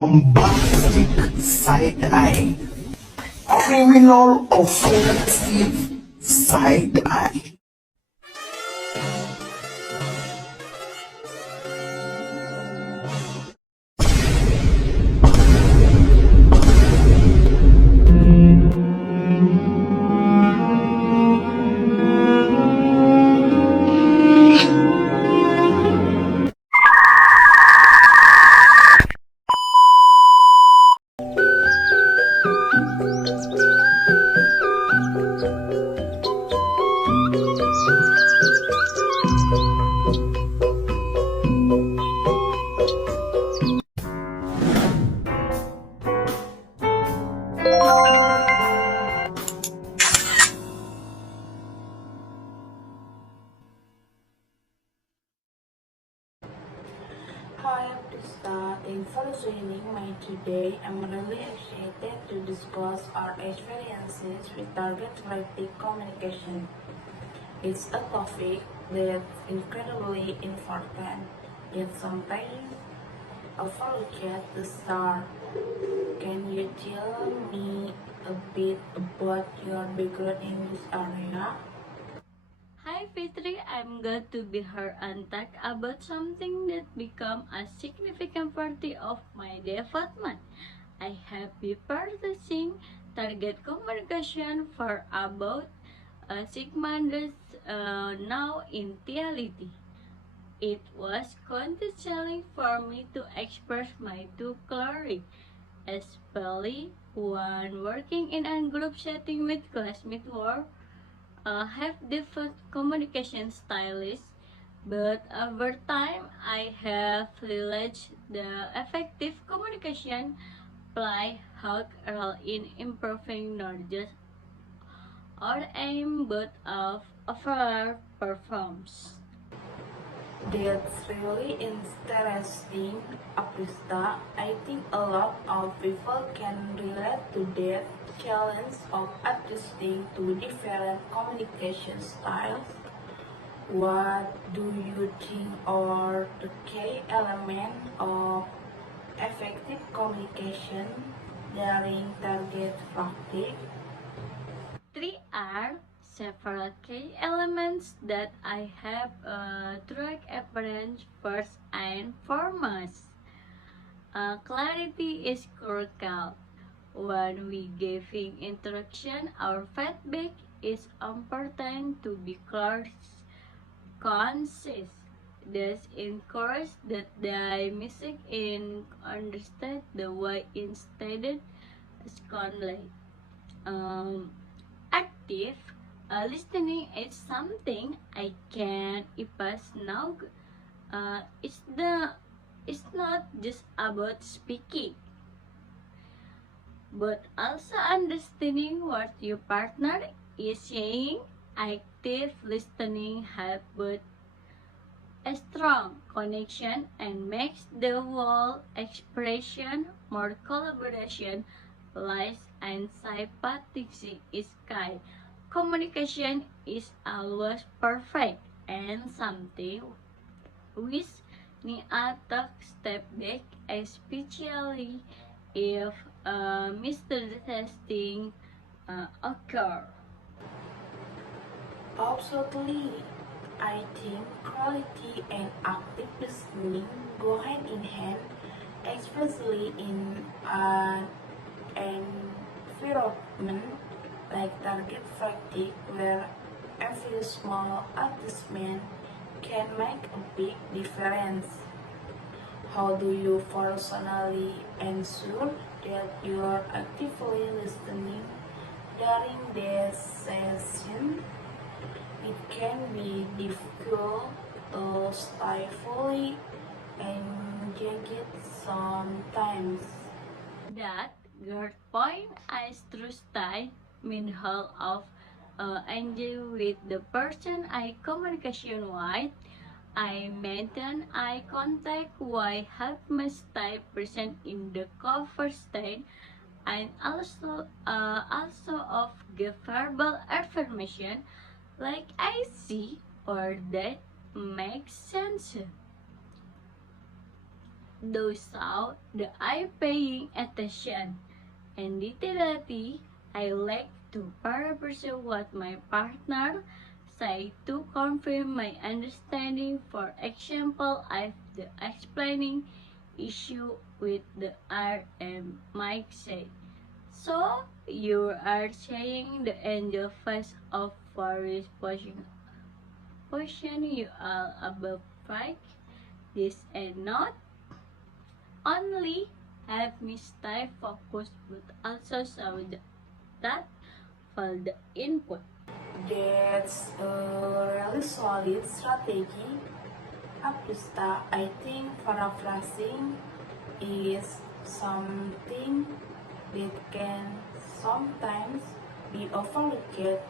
Bombastic side-eye, criminal offensive side-eye. Hi, Aprista. Thanks for joining me today. I'm really excited to discuss our experiences with target selective communication. It's a topic that's incredibly important, yet sometimes overlooked to start. Can you tell me a bit about your background in this area? Hi Fitri, I'm glad to be here and talk about something that become a significant part of my development. I have been practicing target communication for about 6 months now in reality. It was constantly for me to express my two clearly, especially when working in a group setting with classmates or have different communication styles, but over time I have realized the effective communication play a role in improving not just our aim but of overall performance. That's really interesting, Aprista. I think a lot of people can relate to that challenge of adjusting to different communication styles. What do you think are the key elements of effective communication during target practice? Three are several key elements that I have track apparent first and foremost. Clarity is crucial. When we giving instruction, our feedback is important to be clear, concise. This encourages that the message in understand the way instead strongly. Um, Active listening is something I can pass now. Uh, it's the it's not just about speaking, but also understanding what your partner is saying. Active listening helps both a strong connection and makes the whole expression more collaboration, less and sympathetic is key. Communication is always perfect and something which need to step back, especially if misunderstanding occur. Absolutely. I think quality and active listening go hand in hand, especially in an environment like target practice where every small adjustment can make a big difference. How do you personally ensure that you are actively listening during the session? It can be difficult to stay fully engaged sometimes. That good point. I trust I mean whole of engage with the person I communication with. I maintain eye contact while help me stay present in the conversation and also of give verbal affirmation like I see or that makes sense. those out the eye paying attention and literally I like to paraphrase what my partner say to confirm my understanding. For example, if the explaining issue with the R and Mike say, so you are saying the angel face of Paris portion you are above right? This and not only help me stay focused but also show that for the input. That's a really solid strategy. Aprista, I think paraphrasing is something that can sometimes be overlooked,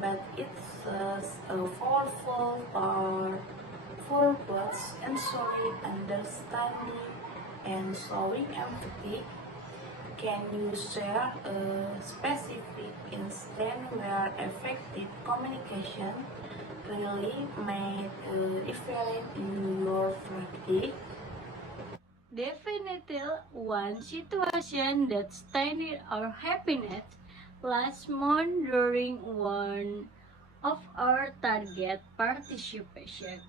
but it's a powerful power for both ensuring understanding and showing empathy. Can you share a specific instance where effective communication really made a difference in your practice? Definitely one situation that stained our happiness last month during one of our target participation.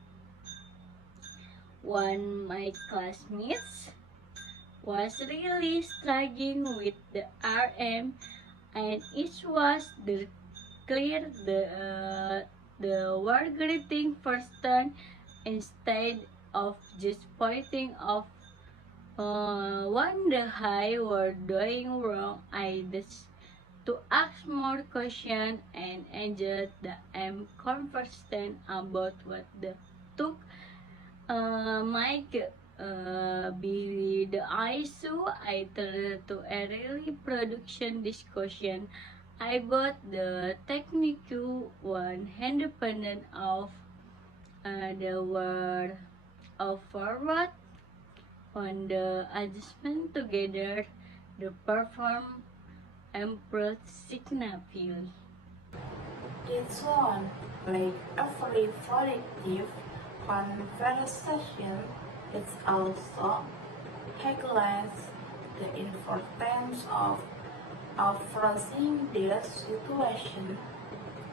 One my classmates was really struggling with the RM and it was clear the were greeting first turn instead of just pointing off when the high were doing wrong. I just to ask more questions and enjoy the conversation about what the took might be the issue. I turned to a really production discussion about the technical one independent of the word of forward on the adjustment together the perform improved significantly. It sounds like a very productive conversation. It also highlights the importance of phrasing the situation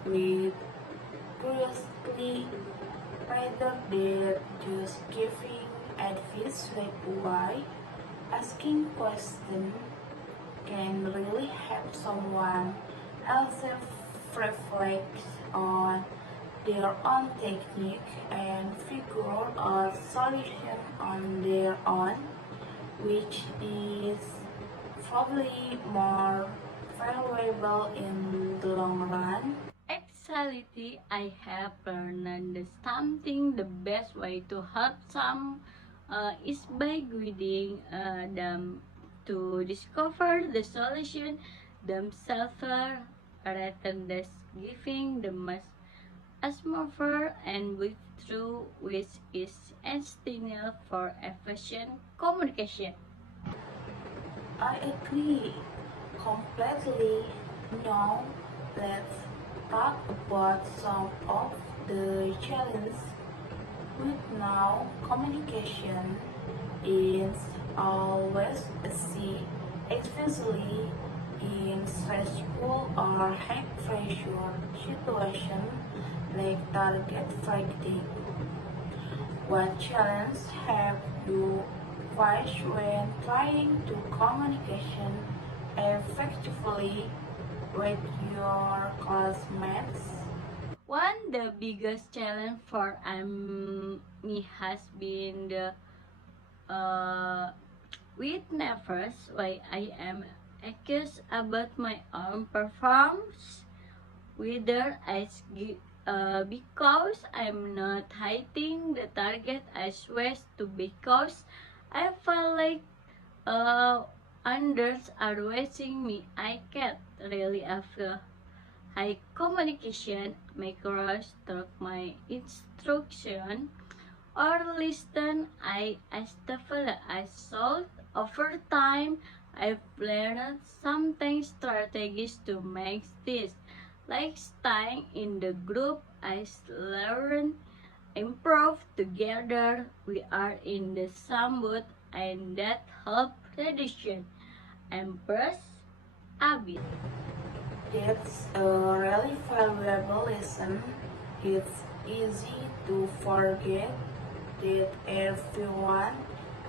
with curiosity rather than just giving advice. Like why asking questions can really help someone else reflect on their own technique and figure a solution on their own, which is probably more valuable in the long run. Actually, I have learned that something the best way to help some is by guiding them to discover the solution themselves rather than just giving them as more and with through which is essential for efficient communication. I agree completely. Now, let's talk about some of the challenges with now communication is always easy, especially in stressful or high pressure situations like target fighting. What challenges have you faced when trying to communication effectively with your classmates? One the biggest challenge for me has been the with nervous why I am accused about my own performance, whether because I'm not hitting the target as well to because I feel like uh, others are watching me. I can't really after high communication macros struck my instruction or listen. I Astafala I solved over time. I've learned something strategies to make this like staying in the group. I learn improve together. We are in the same boat and that help tradition embrace habit. That's a really valuable lesson. It's easy to forget that everyone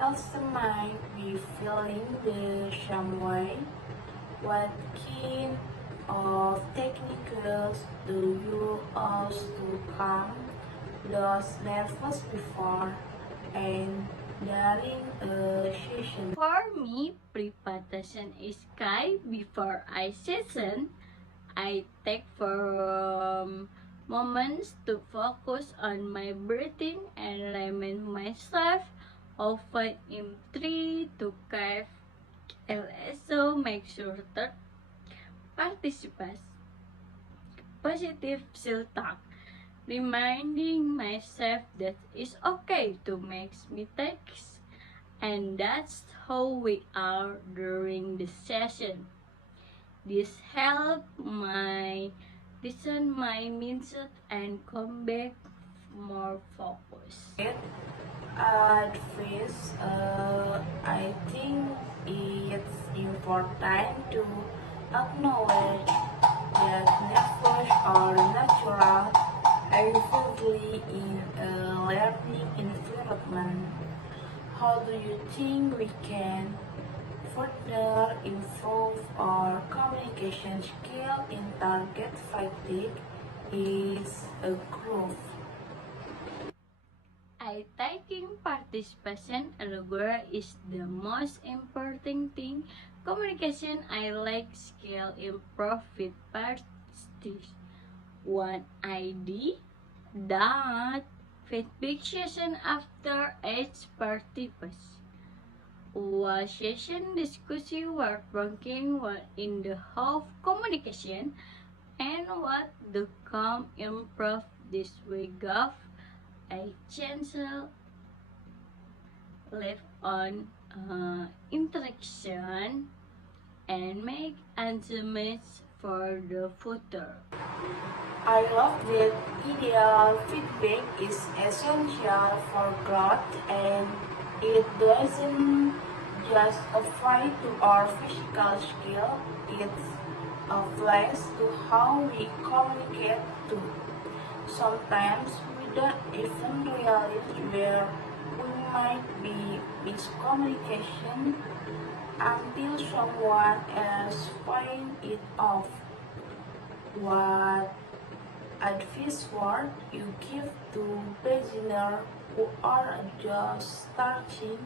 else might be feeling the same way. What kind of techniques do you use to calm those nervous before and during a session? For me, preparation is key. Before I session, I take for moments to focus on my breathing and remind myself often in 3 to 5 also make sure that participants positive self-talk, reminding myself that it's okay to make mistakes and that's how we are during the session. This help my listen my mindset and come back more focused. At first, I think it's important to acknowledge that nerves are natural, especially in a learning environment. How do you think we can further improve our communication skill in target fatigue is a group? I taking participation regular is the most important thing. Communication I like skill improve with practice. One ID that feedback session after each participants. One session discussion were working in the half communication and what the come improve this way of a chancel left on interaction and make adjustments for the future. I love that ideal feedback is essential for growth and it doesn't just apply to our physical skill, it applies to how we communicate too. Sometimes we don't even realize where we might be miscommunication until someone else finds it out. What advice would you give to beginners who are just starting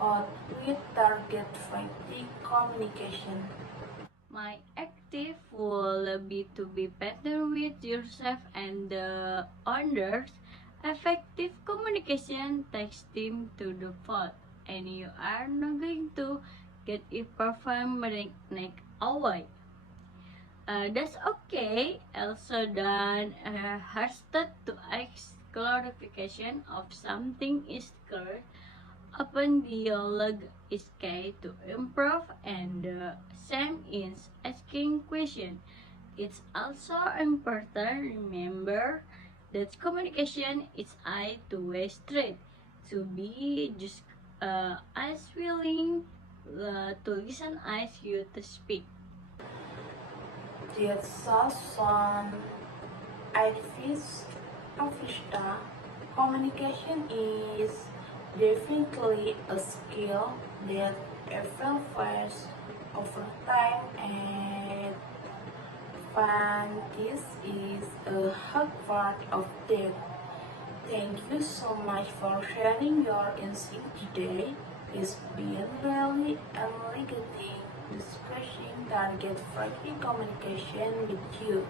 out with target fatigue communication? My active will be to be better with yourself and the others. Effective communication takes time to the fault, and you are not going to get it performed next away. That's okay. Also, then hashtag to ask clarification of something is clear. Open dialogue is key to improve, and the same is asking question. It's also important remember that communication is a two-way street. To be just as willing to listen as you to speak. That's some advice. Aprista, communication is definitely a skill that evolves over time and this is a hard part of that. Thank you so much for sharing your insight today. It's been really enlightening discussing target friendly communication with you.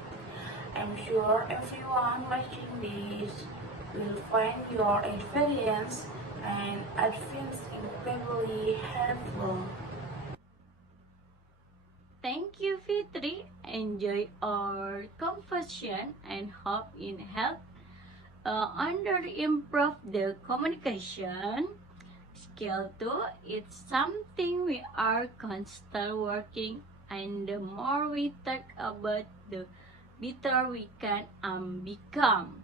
I'm sure everyone watching this will find your experience and advice incredibly helpful. Thank you, Fitri. Enjoy our conversation and hope in help under improve the communication skill too. It's something we are constantly working, and the more we talk about, the better we can become.